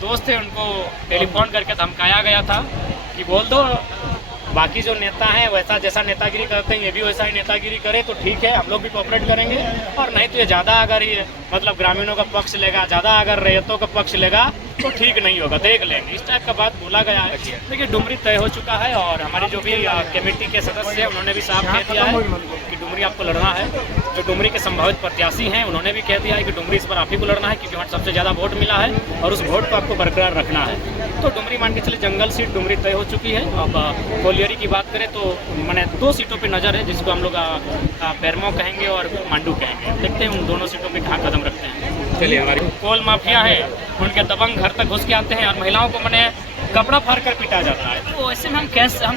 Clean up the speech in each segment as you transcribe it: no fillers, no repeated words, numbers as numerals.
दोस्त थे उनको टेलीफोन करके धमकाया गया था कि बोल दो बाकी जो नेता हैं वैसा जैसा नेतागिरी करते हैं ये भी वैसा ही नेतागिरी करे तो ठीक है, हम लोग भी कोऑपरेट करेंगे। और नहीं तो ये ज़्यादा अगर ये मतलब ग्रामीणों का पक्ष लेगा, ज़्यादा अगर रैयतों का पक्ष लेगा तो ठीक नहीं होगा, देख लेंगे, इस टाइप का बात बोला गया है। देखिए डुमरी तय हो चुका है और हमारी जो भी कमेटी के सदस्य हैं उन्होंने भी साफ कह दिया है कि डुमरी आपको लड़ना है। जो डुमरी के संभावित प्रत्याशी हैं उन्होंने भी कह दिया है कि डुमरी इस पर आप ही को लड़ना है क्योंकि वहाँ सबसे ज़्यादा वोट मिला है और उस वोट को आपको बरकरार रखना है। तो डुमरी मान के चलिए जंगल सीट डुमरी तय हो चुकी है। अब कोलियरी की बात करें तो मैंने 2 सीटों पे नज़र है जिसको हम लोग पैरमो कहेंगे और मांडू कहेंगे। देखते हैं उन दोनों सीटों पे कहाँ कदम रखते हैं। चलिए हमारी कोल माफिया है, उनके दबंग घर तक घुस के आते हैं और महिलाओं को मैंने कपड़ा फाड़ कर पीटा जाता है। तो ऐसे में हम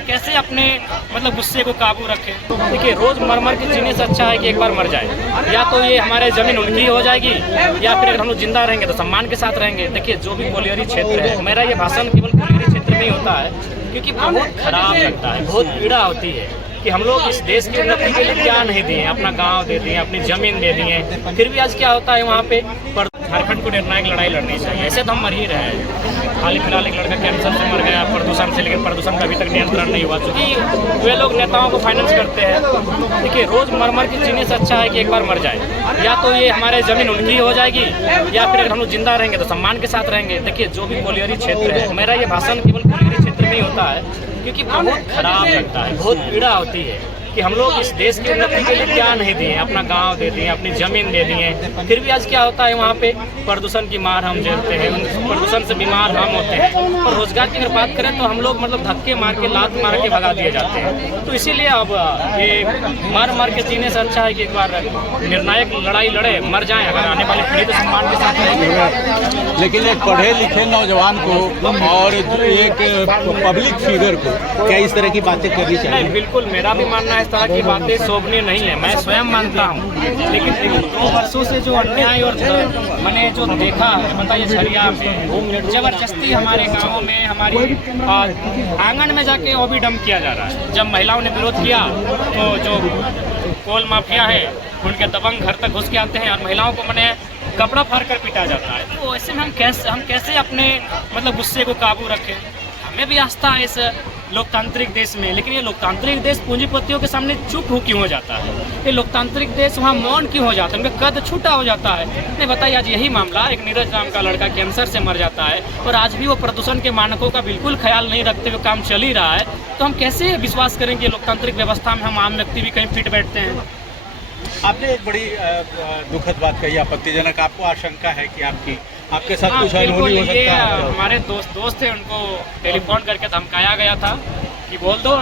कैसे अपने मतलब गुस्से को काबू रखें। देखिए रोज़ मर मर के जीने से अच्छा है कि एक बार मर जाए। या तो ये हमारे ज़मीन उनकी हो जाएगी या फिर अगर हम लोग जिंदा रहेंगे तो सम्मान के साथ रहेंगे। देखिए जो भी कोलियरी क्षेत्र है, मेरा ये भाषण केवल कोलियरी क्षेत्र में ही होता है क्योंकि बहुत खराब लगता है, बहुत पीड़ा होती है कि हम लोग इस देश की उन्नति के लिए क्या नहीं दिए, अपना गांव दे दिए, अपनी ज़मीन दे दिए, फिर भी आज क्या होता है वहाँ पे झारखंड को निर्णायक लड़ाई लड़नी चाहिए। ऐसे तो हम मर ही रहे हैं। हाल ही फिलहाल एक लड़का कैंसर से मर गया प्रदूषण से, लेकिन प्रदूषण का अभी तक नियंत्रण नहीं हुआ क्योंकि वे लोग नेताओं को फाइनेंस करते हैं। देखिए रोज़ मर मर के जीने से अच्छा है कि एक बार मर जाए। या तो ये हमारे ज़मीन उनकी हो जाएगी या फिर अगर हम लोग जिंदा रहेंगे तो सम्मान के साथ रहेंगे। देखिए जो भी कोलियरी क्षेत्र है, मेरा ये भाषण केवल कोलियरी क्षेत्र में ही होता है क्योंकि बहुत खराब लगता है, बहुत पीड़ा होती है कि हम लोग इस देश की उन्नति के लिए क्या नहीं दिए, अपना गांव दे दिए, अपनी ज़मीन दे दिए, फिर भी आज क्या होता है वहाँ पे प्रदूषण की मार हम झेलते हैं, प्रदूषण से बीमार हम होते हैं। और रोजगार की अगर बात करें तो हम लोग मतलब धक्के मार के लात मार के भगा दिए जाते हैं। तो इसीलिए अब ये मार मार के जीने से अच्छा है कि एक बार निर्णायक लड़ाई लड़े, मर जाएं। अगर आने वाली पीढ़ी तो सम्मान के साथ रहेंगे। लेकिन एक पढ़े लिखे नौजवान को और एक पब्लिक फिगर को क्या इस तरह की बातें करनी चाहिए? नहीं, बिल्कुल मेरा भी मानना है इस तरह की बातें शोभनीय नहीं है, मैं स्वयं मानता हूँ। लेकिन 2 वर्षों से जो अन्याय और मैंने जो देखा है, बताइए झरिया में जबरदस्ती हमारे गाँव में हमारी आंगन में जाके वो भी डंप किया जा रहा है। जब महिलाओं ने विरोध किया तो जो कोल माफिया है उनके दबंग घर तक घुस के आते हैं और महिलाओं को मैंने कपड़ा फाड़ कर पीटा जाता है। तो ऐसे में हम कैसे अपने मतलब गुस्से को काबू रखें। हमें भी आस्था है इस लोकतांत्रिक देश में, लेकिन ये लोकतांत्रिक देश पूंजीपतियों के सामने चुप क्यों हो जाता है? ये लोकतांत्रिक देश वहाँ मौन क्यों हो जाता है, उनका कद छूटा हो जाता है? नहीं बताइए, आज यही मामला एक नीरज नाम का लड़का कैंसर से मर जाता है और आज भी वो प्रदूषण के मानकों का बिल्कुल ख्याल नहीं रखते हुए काम चल ही रहा है। तो हम कैसे विश्वास करेंगे लोकतांत्रिक व्यवस्था में हम आम व्यक्ति भी कहीं फिट बैठते हैं? आपने एक बड़ी दुखद बात कही, आपत्तिजनक। आपको आशंका है कि आपके साथ कुछ अनहोनी हो सकता है? हमारे दोस्त थे उनको टेलीफोन करके धमकाया गया था कि बोल दो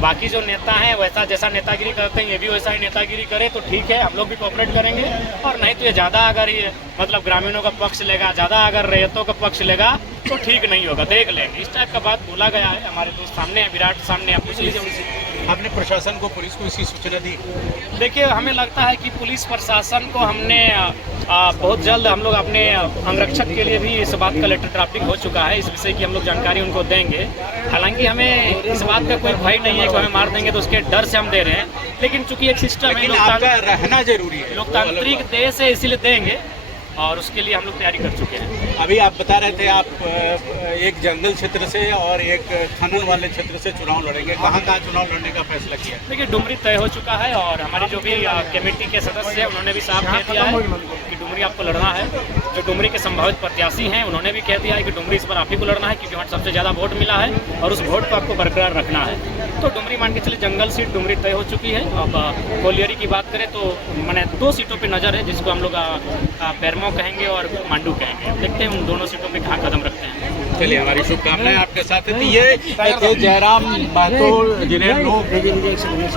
बाकी जो नेता हैं वैसा जैसा नेतागिरी करते हैं ये भी वैसा ही नेतागिरी करे तो ठीक है, हम लोग भी कोऑपरेट करेंगे। और नहीं तो ये ज़्यादा अगर ये मतलब ग्रामीणों का पक्ष लेगा, ज़्यादा अगर रैयतों का पक्ष लेगा तो ठीक नहीं होगा, देख लेंगे, इस टाइप का बात बोला गया है। हमारे दोस्त सामने है, विराट सामने, आप पूछ लीजिए उनसे। आपने प्रशासन को, पुलिस को इसकी सूचना दी? देखिए हमें लगता है कि पुलिस प्रशासन को हमने बहुत जल्द हम लोग अपने अंगरक्षक के लिए भी इस बात का लेटर ड्राफ्टिंग हो चुका है, इस विषय की हम लोग जानकारी उनको देंगे। हालांकि हमें इस बात का कोई भय नहीं है कि हमें मार देंगे तो उसके डर से हम दे रहे हैं, लेकिन चूंकि एक सिस्टम है, रहना जरूरी है, लोकतांत्रिक देश है, इसीलिए देंगे और उसके लिए हम लोग तैयारी कर चुके हैं। अभी आप बता रहे थे आप एक जंगल क्षेत्र से और एक खनन वाले क्षेत्र से चुनाव लड़ेंगे, कहाँ चुनाव लड़ने का फैसला किया? देखिए डुमरी तय हो चुका है और हमारी जो भी कमेटी के सदस्य हैं उन्होंने भी साफ कह दिया है कि डुमरी आपको लड़ना है। जो डुमरी के संभावित प्रत्याशी हैं उन्होंने भी कह दिया है कि डुमरी इस पर आप ही को लड़ना है क्योंकि वहाँ सबसे ज़्यादा वोट मिला है और उस वोट को आपको बरकरार रखना है। तो डुमरी मान के चलिए जंगल सीट डुमरी तय हो चुकी है। अब कोलियरी की बात करें तो मैंने 2 सीटों पर नज़र है जिसको हम लोग पैरमो कहेंगे और मांडू कहेंगे। देखते हैं उन दोनों सीटों पे कहाँ कदम रखते हैं। चलिए हमारी शुभकामनाएं आपके साथ है। ये जयराम महतो जिन्हें लोग